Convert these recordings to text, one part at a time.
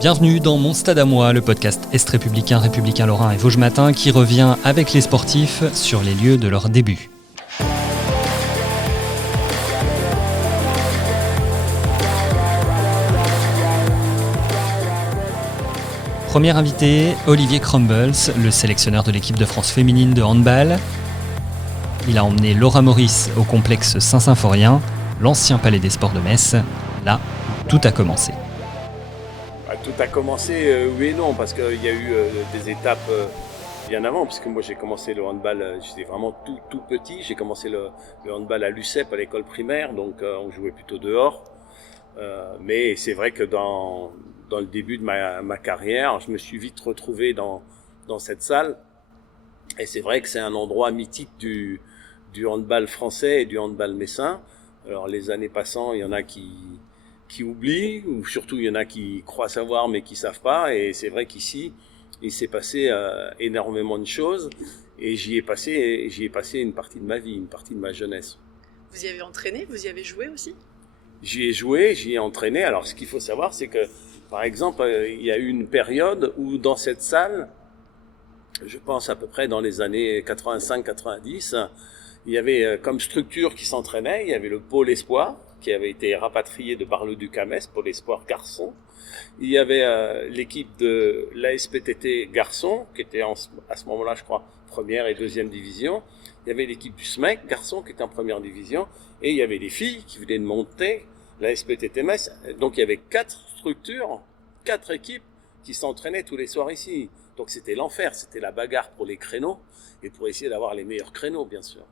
Bienvenue dans Mon Stade à moi, le podcast Est républicain, républicain lorrain et Vosges Matin qui revient avec les sportifs sur les lieux de leur début. Premier invité, Olivier Crumbles, le sélectionneur de l'équipe de France féminine de handball. Il a emmené Laura Maurice au complexe Saint-Symphorien, l'ancien palais des sports de Metz, là où tout a commencé. Tout a commencé, oui et non, parce qu'il y a eu des étapes bien avant, puisque moi j'ai commencé le handball, j'étais vraiment tout petit, j'ai commencé le handball à l'UCEP, à l'école primaire, donc on jouait plutôt dehors. Mais c'est vrai que dans le début de ma carrière, je me suis vite retrouvé dans cette salle, et c'est vrai que c'est un endroit mythique du handball français et du handball messin. Alors les années passant, il y en a qui oublient, ou surtout il y en a qui croient savoir mais qui savent pas, et c'est vrai qu'ici il s'est passé énormément de choses, et j'y ai passé une partie de ma vie, une partie de ma jeunesse. Vous y avez entraîné, vous y avez joué aussi ? J'y ai joué, j'y ai entraîné. Alors ce qu'il faut savoir, c'est que par exemple il y a eu une période où dans cette salle, je pense à peu près dans les années 85-90, il y avait comme structure qui s'entraînait, il y avait le pôle espoir, qui avait été rapatrié de Bar-le-Duc à Metz pour l'espoir garçon. Il y avait l'équipe de l'ASPTT garçon, qui était à ce moment-là, je crois, première et deuxième division. Il y avait l'équipe du SMEC garçon, qui était en première division. Et il y avait les filles qui venaient de monter l'ASPTT Metz. Donc il y avait 4 structures, 4 équipes qui s'entraînaient tous les soirs ici. Donc c'était l'enfer, c'était la bagarre pour les créneaux et pour essayer d'avoir les meilleurs créneaux, bien sûr.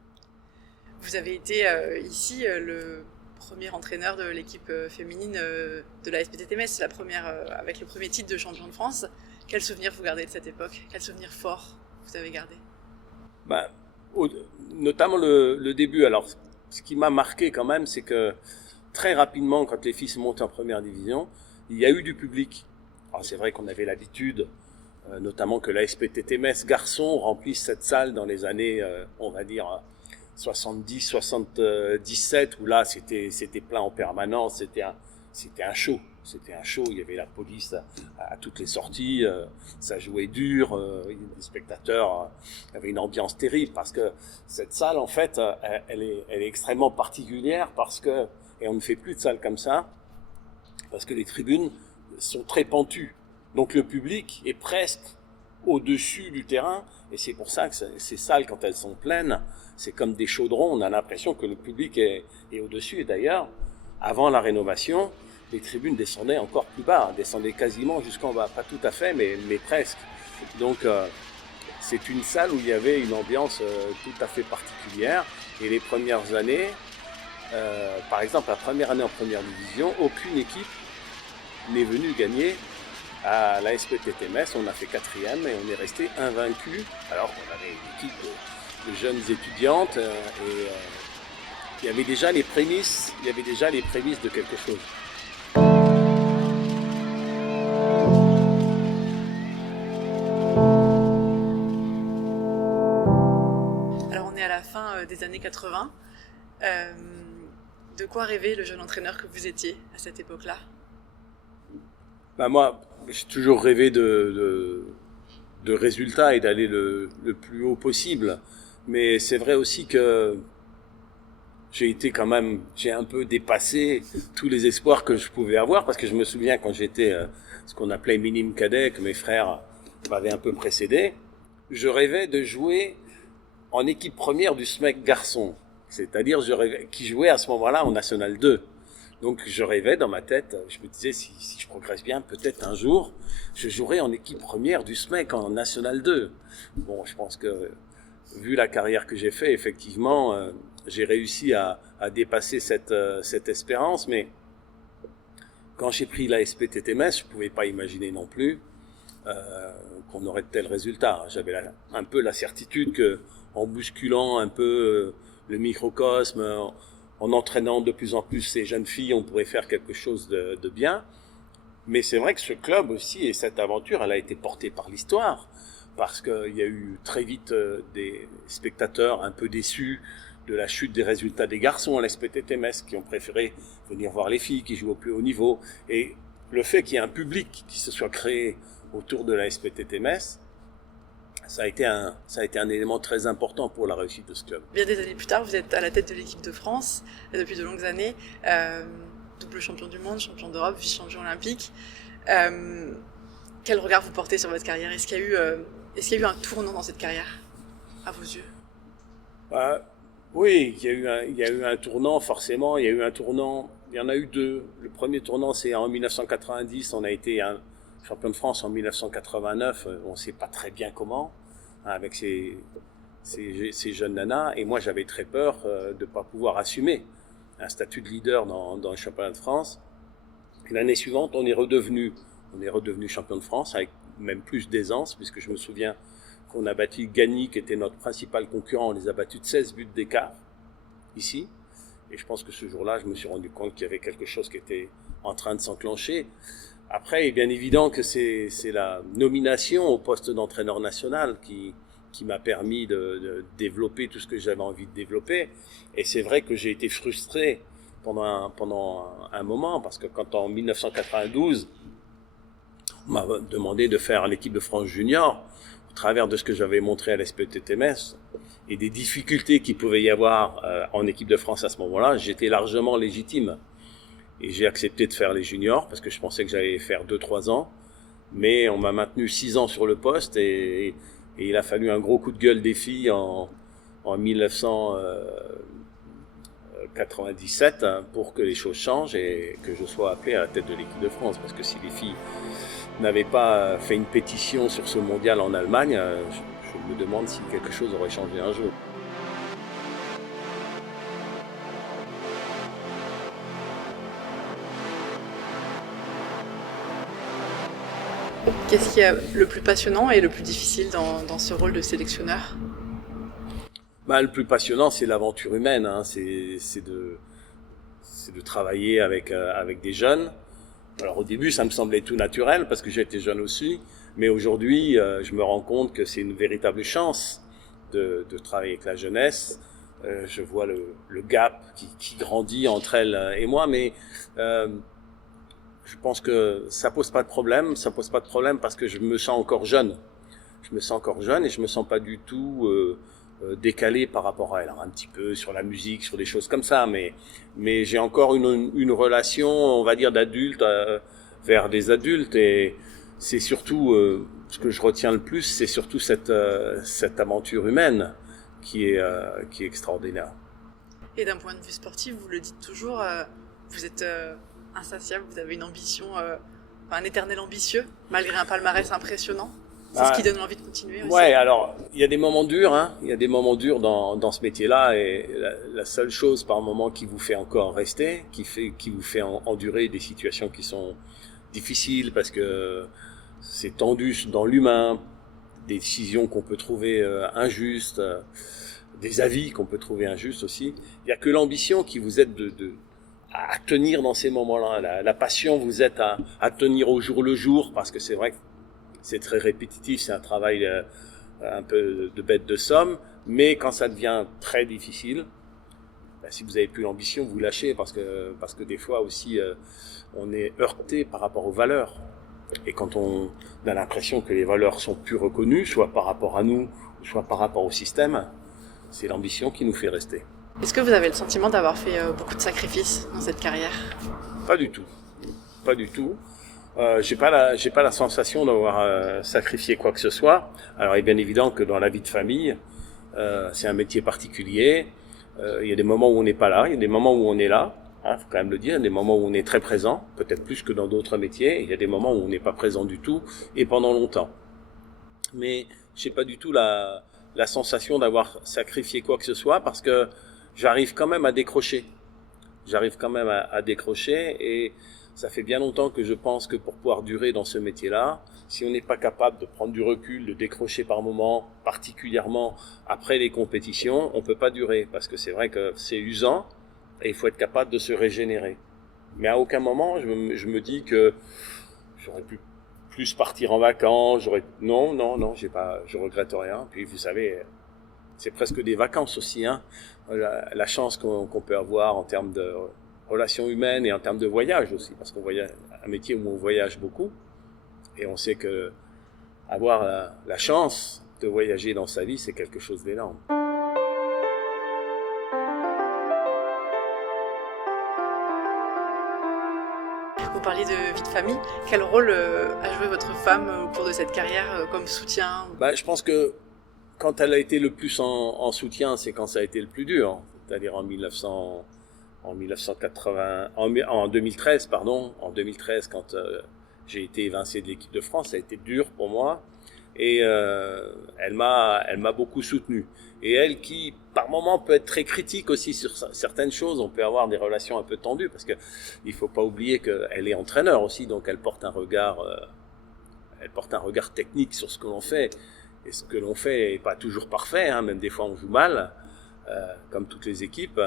Vous avez été ici le premier entraîneur de l'équipe féminine de la SPTT Metz, avec le premier titre de champion de France. Quel souvenir vous gardez de cette époque ? Quel souvenir fort vous avez gardé ? Notamment le début. Alors, ce qui m'a marqué quand même, c'est que très rapidement, quand les filles sont montées en première division, il y a eu du public. Alors, c'est vrai qu'on avait l'habitude, notamment que la SPTT Metz garçon remplisse cette salle dans les années, on va dire, 70, 77, où là c'était plein en permanence, c'était un show, il y avait la police à toutes les sorties, ça jouait dur, les spectateurs avaient une ambiance terrible, parce que cette salle en fait, elle est extrêmement particulière, parce que, et on ne fait plus de salles comme ça, parce que les tribunes sont très pentues, donc le public est presque au-dessus du terrain, et c'est pour ça que ces salles, quand elles sont pleines, c'est comme des chaudrons, on a l'impression que le public est au-dessus. Et d'ailleurs, avant la rénovation, les tribunes descendaient encore plus bas, descendaient quasiment jusqu'en bas, pas tout à fait, mais presque. Donc c'est une salle où il y avait une ambiance tout à fait particulière, et les premières années, par exemple la première année en première division, aucune équipe n'est venue gagner à la SPTT Metz. On a fait 4e et on est resté invaincu, alors qu'on avait une équipe de jeunes étudiantes, et il y avait déjà les prémices de quelque chose. Alors on est à la fin des années 80. De quoi rêvait le jeune entraîneur que vous étiez à cette époque-là ? Moi, j'ai toujours rêvé de résultats et d'aller le plus haut possible. Mais c'est vrai aussi que j'ai un peu dépassé tous les espoirs que je pouvais avoir, parce que je me souviens quand j'étais ce qu'on appelait minime cadet, que mes frères m'avaient un peu précédé, je rêvais de jouer en équipe première du SMEC garçon. C'est-à-dire, qui jouait à ce moment-là en National 2. Donc je rêvais dans ma tête, je me disais si je progresse bien, peut-être un jour, je jouerai en équipe première du SMEC en National 2. Bon, je pense que vu la carrière que j'ai fait, effectivement, j'ai réussi à dépasser cette espérance, mais quand j'ai pris la SPTT Metz, je ne pouvais pas imaginer non plus qu'on aurait de tels résultats. J'avais un peu la certitude qu'en bousculant un peu le microcosme, en entraînant de plus en plus ces jeunes filles, on pourrait faire quelque chose de bien. Mais c'est vrai que ce club aussi, et cette aventure, elle a été portée par l'histoire, parce qu'il y a eu très vite des spectateurs un peu déçus de la chute des résultats des garçons à l'SPTT Metz, qui ont préféré venir voir les filles qui jouent au plus haut niveau. Et le fait qu'il y ait un public qui se soit créé autour de la SPTT Metz, ça a été un élément très important pour la réussite de ce club. Bien des années plus tard, vous êtes à la tête de l'équipe de France depuis de longues années, double champion du monde, champion d'Europe, vice-champion olympique. Quel regard vous portez sur votre carrière? Est-ce qu'il y a eu un tournant dans cette carrière, à vos yeux? Oui, il y a eu un tournant, forcément. Il y a eu un tournant, il y en a eu deux. Le premier tournant, c'est en 1990, on a été champion de France en 1989, on ne sait pas très bien comment, hein, avec ces jeunes nanas. Et moi, j'avais très peur de ne pas pouvoir assumer un statut de leader dans le championnat de France. Et l'année suivante, on est redevenu champion de France avec même plus d'aisance, puisque je me souviens qu'on a battu Gagny, qui était notre principal concurrent. On les a battus de 16 buts d'écart, ici. Et je pense que ce jour-là, je me suis rendu compte qu'il y avait quelque chose qui était en train de s'enclencher. Après, il est bien évident que c'est la nomination au poste d'entraîneur national qui m'a permis de développer tout ce que j'avais envie de développer. Et c'est vrai que j'ai été frustré pendant un moment, parce que quand en 1992, on m'a demandé de faire l'équipe de France junior, au travers de ce que j'avais montré à l'SPTT Metz, et des difficultés qu'il pouvait y avoir en équipe de France à ce moment-là, j'étais largement légitime. Et j'ai accepté de faire les juniors, parce que je pensais que j'allais faire 2-3 ans. Mais on m'a maintenu 6 ans sur le poste, et il a fallu un gros coup de gueule des filles en 1997 pour que les choses changent et que je sois appelé à la tête de l'équipe de France. Parce que si les filles n'avaient pas fait une pétition sur ce mondial en Allemagne, je me demande si quelque chose aurait changé un jour. Qu'est-ce qui est le plus passionnant et le plus difficile dans ce rôle de sélectionneur? Le plus passionnant, c'est l'aventure humaine, hein. C'est de travailler avec des jeunes. Alors au début, ça me semblait tout naturel parce que j'étais jeune aussi, mais aujourd'hui, je me rends compte que c'est une véritable chance de travailler avec la jeunesse. Je vois le gap qui grandit entre elle et moi, mais je pense que ça pose pas de problème. Ça pose pas de problème parce que je me sens encore jeune. Je me sens encore jeune et je me sens pas du tout décalé par rapport à elle. Alors, un petit peu sur la musique, sur des choses comme ça, mais j'ai encore une relation, on va dire, d'adulte vers des adultes, et c'est surtout ce que je retiens le plus, c'est surtout cette aventure humaine qui est extraordinaire. Et d'un point de vue sportif, vous le dites toujours, vous êtes insatiable, vous avez une ambition, un éternel ambitieux, malgré un palmarès impressionnant. C'est ce qui donne envie de continuer aussi. Ouais, alors, il y a des moments durs, hein. Il y a des moments durs dans ce métier-là, et la seule chose par moment qui vous fait encore rester, qui vous fait endurer des situations qui sont difficiles parce que c'est tendu dans l'humain, des décisions qu'on peut trouver injustes, des avis qu'on peut trouver injustes aussi. Il n'y a que l'ambition qui vous aide à tenir dans ces moments-là. La passion vous aide à tenir au jour le jour, parce que c'est vrai que c'est très répétitif, c'est un travail un peu de bête de somme, mais quand ça devient très difficile, si vous n'avez plus l'ambition, vous lâchez, parce que des fois aussi, on est heurté par rapport aux valeurs. Et quand on a l'impression que les valeurs sont plus reconnues, soit par rapport à nous, soit par rapport au système, c'est l'ambition qui nous fait rester. Est-ce que vous avez le sentiment d'avoir fait beaucoup de sacrifices dans cette carrière? Pas du tout. Pas du tout. J'ai pas la sensation d'avoir sacrifié quoi que ce soit. Alors, il est bien évident que dans la vie de famille, c'est un métier particulier. Il y a des moments où on n'est pas là, il y a des moments où on est là. Faut quand même le dire. Il y a des moments où on est très présent, peut-être plus que dans d'autres métiers. Il y a des moments où on n'est pas présent du tout et pendant longtemps. Mais j'ai pas du tout la sensation d'avoir sacrifié quoi que ce soit, parce que j'arrive quand même à décrocher. Et ça fait bien longtemps que je pense que pour pouvoir durer dans ce métier-là, si on n'est pas capable de prendre du recul, de décrocher par moments, particulièrement après les compétitions, on peut pas durer, parce que c'est vrai que c'est usant et il faut être capable de se régénérer. Mais à aucun moment je me dis que j'aurais pu plus partir en vacances, non, je regrette rien. Puis vous savez, c'est presque des vacances aussi, hein. La chance qu'on peut avoir en termes de relations humaines et en termes de voyage aussi, parce qu'on voyage un métier où on voyage beaucoup. Et on sait que avoir la chance de voyager dans sa vie, c'est quelque chose d'énorme. Vous parliez de vie de famille. Quel rôle a joué votre femme au cours de cette carrière comme soutien? Je pense que quand elle a été le plus en soutien, c'est quand ça a été le plus dur. C'est-à-dire en 2013, en 2013, quand j'ai été évincé de l'équipe de France, ça a été dur pour moi. Et elle m'a beaucoup soutenu. Et elle qui, par moments, peut être très critique aussi sur certaines choses. On peut avoir des relations un peu tendues parce que il faut pas oublier qu'elle est entraîneur aussi, donc elle porte un regard technique sur ce que l'on fait. Et ce que l'on fait est pas toujours parfait, hein, même des fois on joue mal, comme toutes les équipes.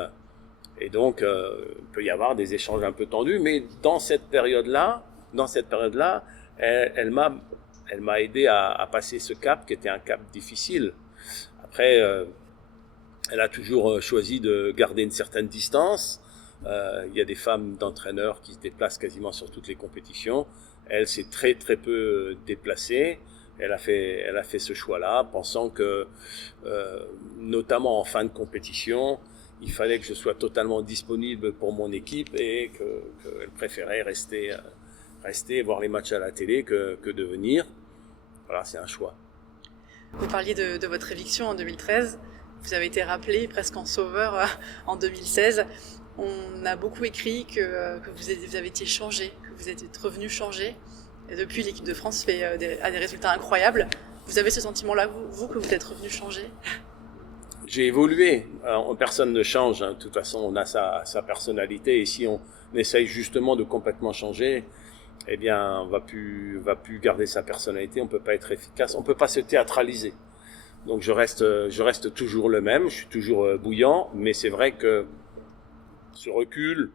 Et donc, il peut y avoir des échanges un peu tendus. Mais dans cette période-là, elle m'a aidé à passer ce cap qui était un cap difficile. Après, elle a toujours choisi de garder une certaine distance. Il y a des femmes d'entraîneurs qui se déplacent quasiment sur toutes les compétitions. Elle s'est très très peu déplacée. Elle a fait ce choix-là, pensant que, notamment en fin de compétition, il fallait que je sois totalement disponible pour mon équipe et qu'elle préférait rester voir les matchs à la télé que de venir. Voilà, c'est un choix. Vous parliez de votre éviction en 2013. Vous avez été rappelé presque en sauveur en 2016. On a beaucoup écrit que vous avez été changé, que vous êtes revenu changer. Et depuis, l'équipe de France a des résultats incroyables. Vous avez ce sentiment-là, vous que vous êtes revenu changer? J'ai évolué. Personne ne change. Hein. De toute façon, on a sa personnalité. Et si on essaye justement de complètement changer, eh bien, on va plus garder sa personnalité. On peut pas être efficace. On peut pas se théâtraliser. Donc, je reste toujours le même. Je suis toujours bouillant. Mais c'est vrai que ce recul,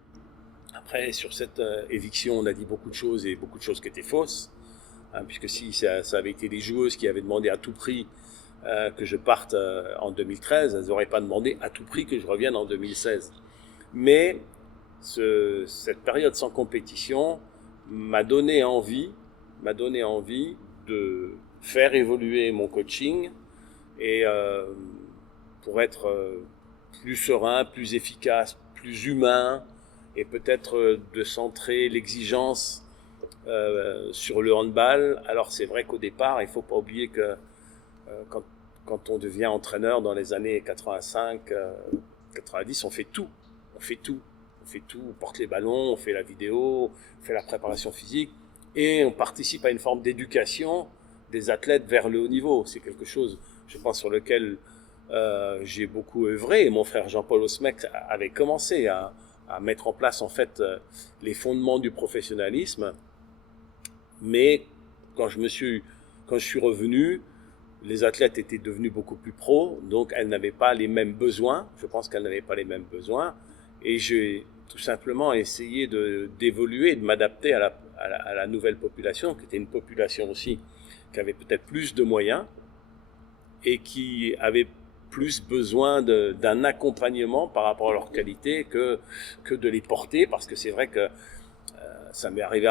après, sur cette éviction, on a dit beaucoup de choses et beaucoup de choses qui étaient fausses. Hein, puisque si ça avait été les joueuses qui avaient demandé à tout prix que je parte en 2013, elles n'auraient pas demandé à tout prix que je revienne en 2016. Mais cette période sans compétition m'a donné envie de faire évoluer mon coaching et pour être plus serein, plus efficace, plus humain et peut-être de centrer l'exigence sur le handball. Alors c'est vrai qu'au départ, il ne faut pas oublier que quand on devient entraîneur dans les années 85, 90, on fait tout. On porte les ballons, on fait la vidéo, on fait la préparation physique et on participe à une forme d'éducation des athlètes vers le haut niveau. C'est quelque chose, je pense, sur lequel j'ai beaucoup œuvré. Et mon frère Jean-Paul Osmec avait commencé à mettre en place en fait les fondements du professionnalisme. Mais quand je suis revenu, les athlètes étaient devenus beaucoup plus pros, donc elles n'avaient pas les mêmes besoins. Je pense qu'elles n'avaient pas les mêmes besoins. Et j'ai tout simplement essayé d'évoluer, de m'adapter à la nouvelle population, qui était une population aussi qui avait peut-être plus de moyens et qui avait plus besoin d'un accompagnement par rapport à leur qualité que de les porter, parce que c'est vrai que ça m'est arrivé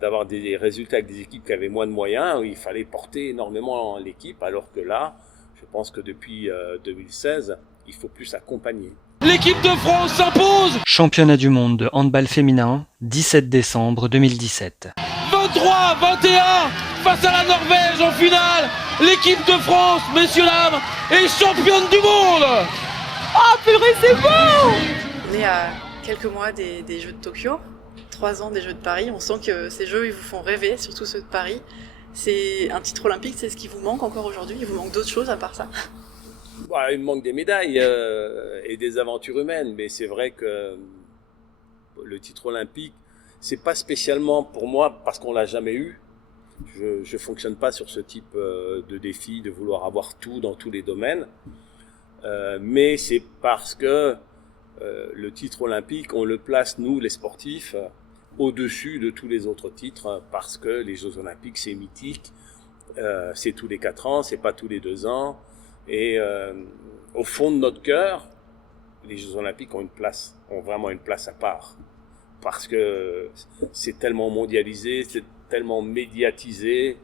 d'avoir des résultats avec des équipes qui avaient moins de moyens, où il fallait porter énormément l'équipe, alors que là, je pense que depuis 2016, il faut plus accompagner. L'équipe de France s'impose. Championnat du monde de handball féminin, 17 décembre 2017. 23-21 face à la Norvège en finale. L'équipe de France, messieurs, dames, est championne du monde. Oh purée, c'est beau! On est à quelques mois des Jeux de Tokyo, 3 ans des Jeux de Paris. On sent que ces Jeux, ils vous font rêver, surtout ceux de Paris. C'est un titre olympique, c'est ce qui vous manque encore aujourd'hui? Il vous manque d'autres choses à part ça? Il me manque des médailles et des aventures humaines, mais c'est vrai que le titre olympique, c'est pas spécialement pour moi parce qu'on l'a jamais eu. Je fonctionne pas sur ce type de défi, de vouloir avoir tout dans tous les domaines, mais c'est parce que le titre olympique, on le place, nous les sportifs, au-dessus de tous les autres titres, parce que les Jeux olympiques, c'est mythique, c'est tous les 4 ans, c'est pas tous les 2 ans. Et au fond de notre cœur, les Jeux olympiques ont vraiment une place à part. parce que c'est tellement mondialisé, c'est tellement médiatisé,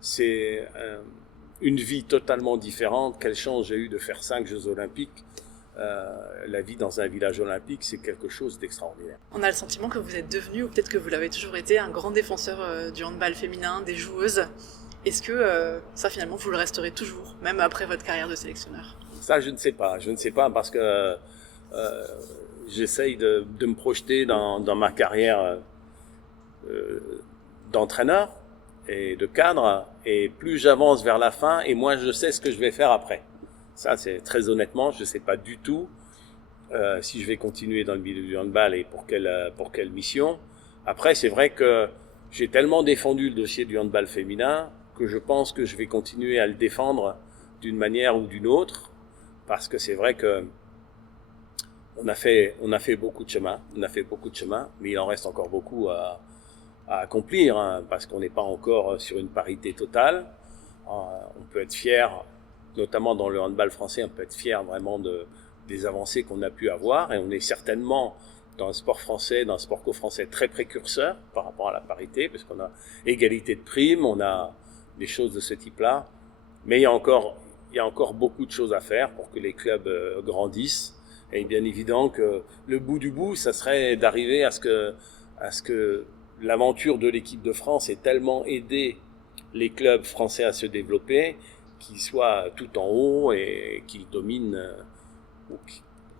c'est une vie totalement différente. Quelle chance j'ai eu de faire 5 Jeux Olympiques. La vie dans un village olympique, c'est quelque chose d'extraordinaire. On a le sentiment que vous êtes devenu, ou peut-être que vous l'avez toujours été, un grand défenseur du handball féminin, des joueuses. Est-ce que ça, finalement, vous le resterez toujours, même après votre carrière de sélectionneur? Ça, je ne sais pas. Je ne sais pas parce que j'essaye de me projeter dans ma carrière d'entraîneur et de cadre. Et plus j'avance vers la fin, et moins je sais ce que je vais faire après. Ça, c'est très honnêtement, je ne sais pas du tout si je vais continuer dans le milieu du handball et pour quelle mission. Après, c'est vrai que j'ai tellement défendu le dossier du handball féminin que je pense que je vais continuer à le défendre d'une manière ou d'une autre, parce que c'est vrai que on a fait beaucoup de chemin, mais il en reste encore beaucoup à accomplir, hein, parce qu'on n'est pas encore sur une parité totale. On peut être fier, notamment dans le handball français, on peut être fier vraiment des avancées qu'on a pu avoir, et on est certainement dans le sport français, dans le sport co-français, très précurseur par rapport à la parité, parce qu'on a égalité de primes, on a des choses de ce type-là, mais il y a encore beaucoup de choses à faire pour que les clubs grandissent. Et bien évident que le bout du bout, ça serait d'arriver à ce que l'aventure de l'équipe de France ait tellement aidé les clubs français à se développer, qu'ils soient tout en haut et qu'ils dominent, ou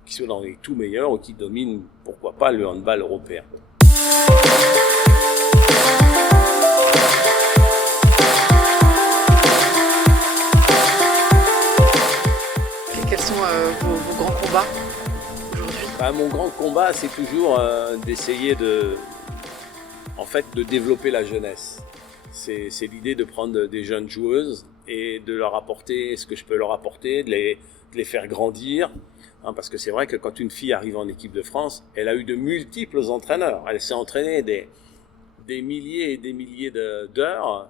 qu'ils soient dans les tout meilleurs, ou qu'ils dominent, pourquoi pas, le handball européen. Quels sont vos grands combats aujourd'hui? Mon grand combat, c'est toujours d'essayer de développer la jeunesse. C'est l'idée de prendre des jeunes joueuses et de leur apporter ce que je peux leur apporter, de les faire grandir. Hein, parce que c'est vrai que quand une fille arrive en équipe de France, elle a eu de multiples entraîneurs. Elle s'est entraînée des milliers et des milliers d'heures.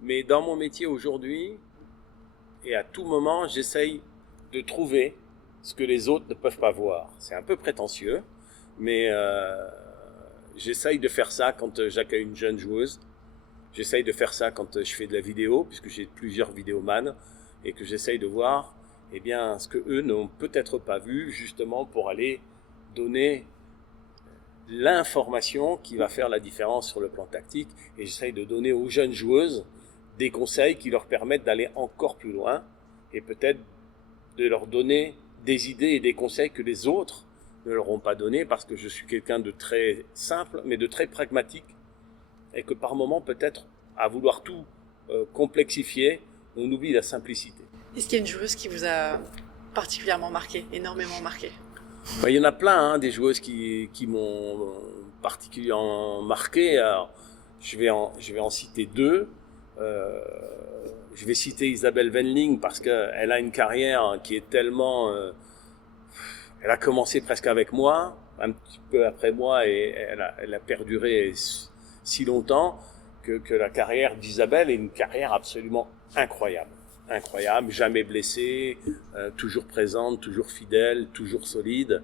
Mais dans mon métier aujourd'hui, et à tout moment, j'essaye de trouver ce que les autres ne peuvent pas voir. C'est un peu prétentieux, mais j'essaye de faire ça quand j'accueille une jeune joueuse. J'essaye de faire ça quand je fais de la vidéo, puisque j'ai plusieurs vidéomans, et que j'essaye de voir ce que eux n'ont peut-être pas vu, justement pour aller donner l'information qui va faire la différence sur le plan tactique. Et j'essaye de donner aux jeunes joueuses des conseils qui leur permettent d'aller encore plus loin, et peut-être de leur donner des idées et des conseils que les autres ne leur ont pas donné, parce que je suis quelqu'un de très simple, mais de très pragmatique, et que par moment, peut-être, à vouloir tout complexifier, on oublie la simplicité. Est-ce qu'il y a une joueuse qui vous a particulièrement marqué, énormément marqué? Il y en a plein, hein, des joueuses qui m'ont particulièrement marqué. Alors, je vais en citer 2. Je vais citer Isabelle Wendling parce qu'elle a une carrière qui est tellement... elle a commencé presque avec moi, un petit peu après moi, et elle a perduré si longtemps que la carrière d'Isabelle est une carrière absolument incroyable. Incroyable, jamais blessée, toujours présente, toujours fidèle, toujours solide.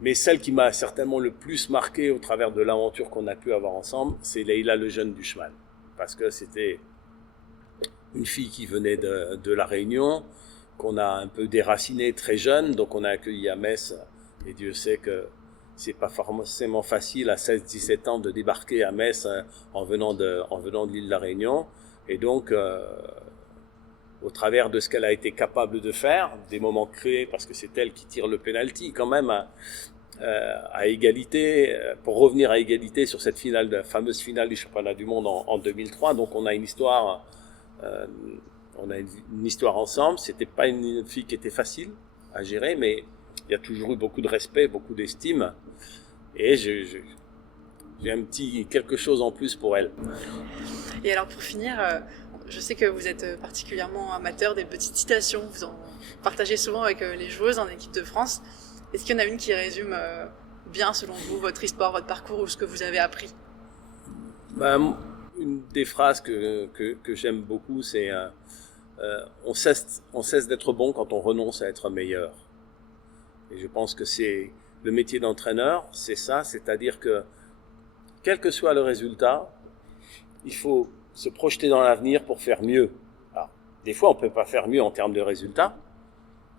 Mais celle qui m'a certainement le plus marqué au travers de l'aventure qu'on a pu avoir ensemble, c'est Leïla Lejeune-Duchemin. Parce que c'était une fille qui venait de La Réunion, qu'on a un peu déracinée très jeune, donc on a accueilli à Metz, et Dieu sait que c'est pas forcément facile à 16-17 ans de débarquer à Metz en venant de l'île de La Réunion. Et donc, au travers de ce qu'elle a été capable de faire, des moments créés, parce que c'est elle qui tire le penalty quand même à égalité, pour revenir à égalité sur cette fameuse finale du championnat du monde en 2003. Donc on a une histoire, une histoire ensemble. C'était pas une fille qui était facile à gérer, mais il y a toujours eu beaucoup de respect, beaucoup d'estime, et j'ai un petit quelque chose en plus pour elle. Et alors pour finir, je sais que vous êtes particulièrement amateur des petites citations, vous en partagez souvent avec les joueuses en équipe de France. Est-ce qu'il y en a une qui résume bien, selon vous, votre histoire, votre parcours ou ce que vous avez appris? Une des phrases que j'aime beaucoup, c'est on cesse d'être bon quand on renonce à être meilleur. Et je pense que c'est le métier d'entraîneur, c'est ça, c'est-à-dire que quel que soit le résultat, il faut se projeter dans l'avenir pour faire mieux. Alors, des fois, on ne peut pas faire mieux en termes de résultats,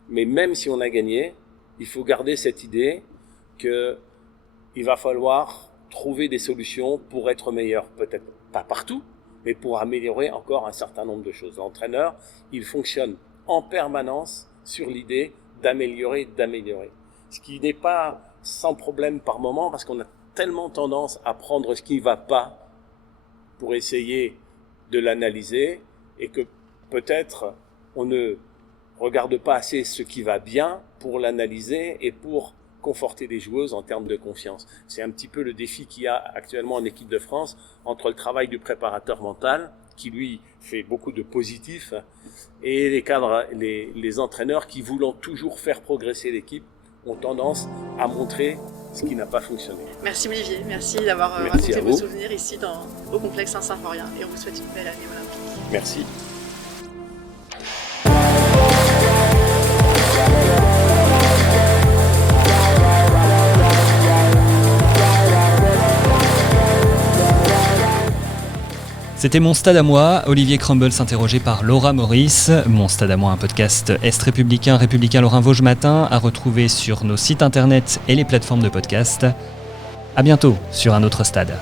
mais même si on a gagné, il faut garder cette idée qu'il va falloir trouver des solutions pour être meilleur. Peut-être pas partout, mais pour améliorer encore un certain nombre de choses. L'entraîneur, il fonctionne en permanence sur l'idée d'améliorer. Ce qui n'est pas sans problème par moment, parce qu'on a tellement tendance à prendre ce qui ne va pas pour essayer de l'analyser, et que peut-être on ne regarde pas assez ce qui va bien pour l'analyser et pour conforter les joueuses en termes de confiance. C'est un petit peu le défi qu'il y a actuellement en équipe de France entre le travail du préparateur mental, qui lui fait beaucoup de positif, et les cadres, les entraîneurs qui, voulant toujours faire progresser l'équipe, ont tendance à montrer ce qui n'a pas fonctionné. Merci Olivier, merci d'avoir raconté vos souvenirs ici au complexe Saint-Symphorien, et on vous souhaite une belle année olympique. Merci. C'était Mon Stade à moi, Olivier Crumbles interrogé par Laura Maurice. Mon Stade à moi, un podcast Est républicain, Lorrain-Vosges Matin, à retrouver sur nos sites internet et les plateformes de podcast. À bientôt sur un autre stade.